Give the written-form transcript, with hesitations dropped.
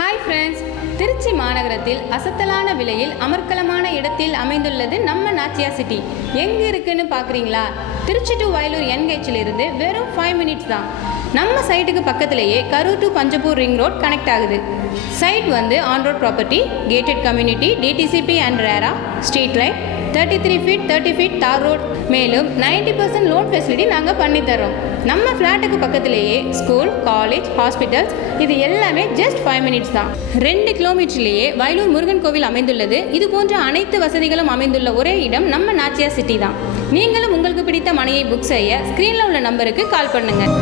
Hi friends, Trichy மாநகரத்தில் அசத்தலான விலையில் அமர்க்கலமான இடத்தில் அமைந்துள்ளது நம்ம நாச்சியா சிட்டி. எங்கே இருக்குன்னு பார்க்குறீங்களா? திருச்சி டு வயலூர் என்ஹெச்சிலிருந்து வெறும் 5 மினிட்ஸ் தான். நம்ம சைட்டுக்கு பக்கத்திலேயே Karur to Panjappur ring road connect ஆகுது. சைட் வந்து on road property, gated community, DTCP and ரேரா, ஸ்ட்ரீட் லைட், 33 ஃபீட் 30 ஃபீட் தார் ரோட். மேலும் 90% லோன் ஃபெசிலிட்டி நாங்கள் பண்ணித்தரோம். நம்ம ஃப்ளாட்டுக்கு பக்கத்திலேயே ஸ்கூல், காலேஜ், ஹாஸ்பிட்டல்ஸ் இது எல்லாமே ஜஸ்ட் 5 மினிட்ஸ் தான். 2 கிலோமீட்டர்லேயே வயலூர் முருகன் கோவில் அமைந்துள்ளது. இது போன்ற அனைத்து வசதிகளும் அமைந்துள்ள ஒரே இடம் நம்ம நாச்சியா சிட்டி தான். நீங்களும் உங்களுக்கு பிடித்த மனையை புக் செய்ய ஸ்க்ரீனில் உள்ள நம்பருக்கு கால் பண்ணுங்கள்.